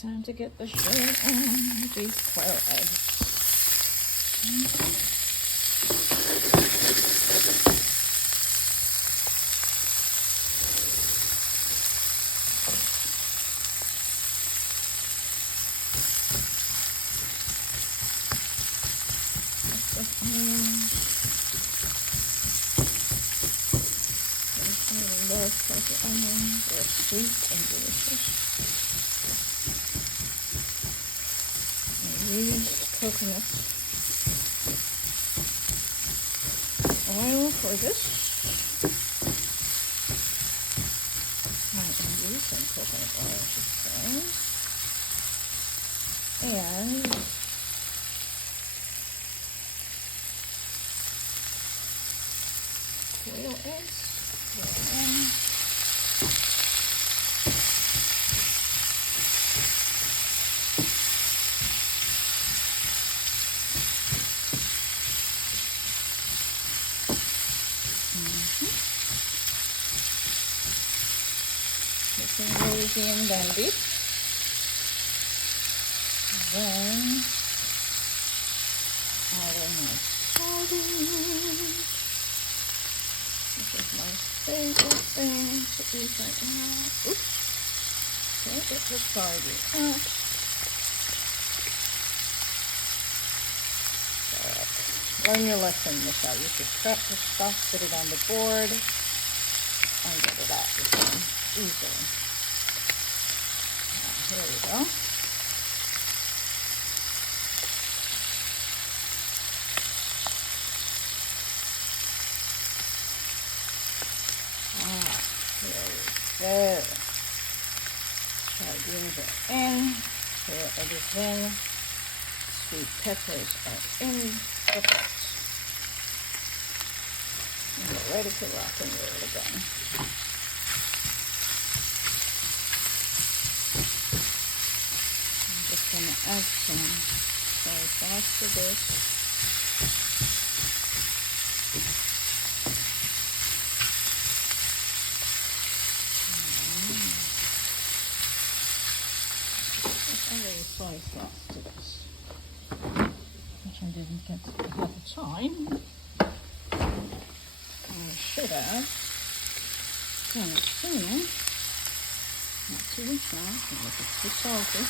Time to get the sugar on these quail eggs. I love purple onions. They're sweet and delicious. I use coconut oil for this. I am using coconut oil, I should say. And quail eggs. Looking rosy and dandy. Then add my sardines. This is my favorite thing to eat right now. Oops. Can't get the sardine up. Learn your lesson, Michelle. You should prep the stuff, put it on the board, and get it out easily. Here we go. Here we go. Sardines are in. Here it is in. Sweet peppers are in the pot. And we're ready to rock and roll again. I'm just going to add some soy sauce to this. Soy sauce to this, which I didn't get at the time. I should have done it sooner. Not too much now, because it's too salty.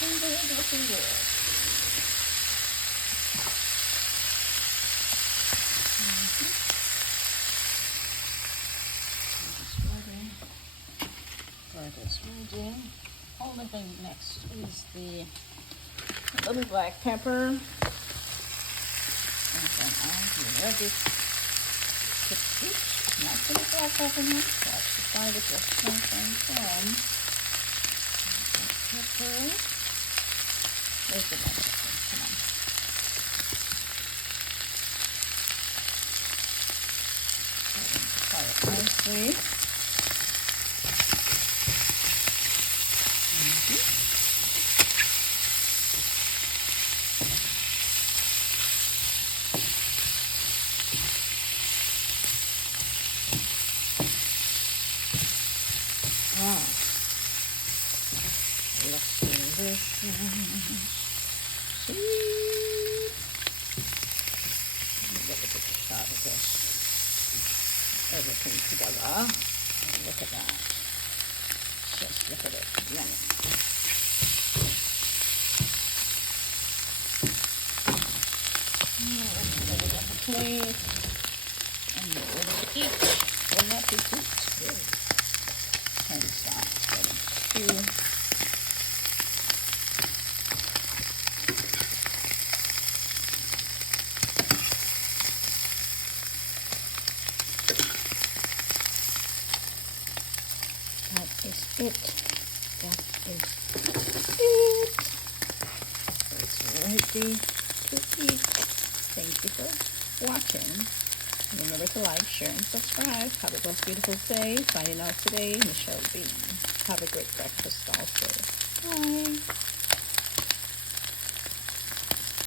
Looking good. For this region. Only thing next is the little black pepper. And then I'll be ready to eat. Not too much black pepper now. That's decided to something from pepper. Where's the black pepper? Come on. Fry it nicely. Looks delicious. See? Let me get a big shot of this. Everything together. And look at that. Just look at it. Yummy. Put it on the plate. And we're ready to eat. Will that be good? Kind of soft. Ready to is it. That is it. It's ready to eat. Thank you for watching. Remember to like, share, and subscribe. Have a blessed, beautiful day. Signing out today, Michelle B. Have a great breakfast also. Bye.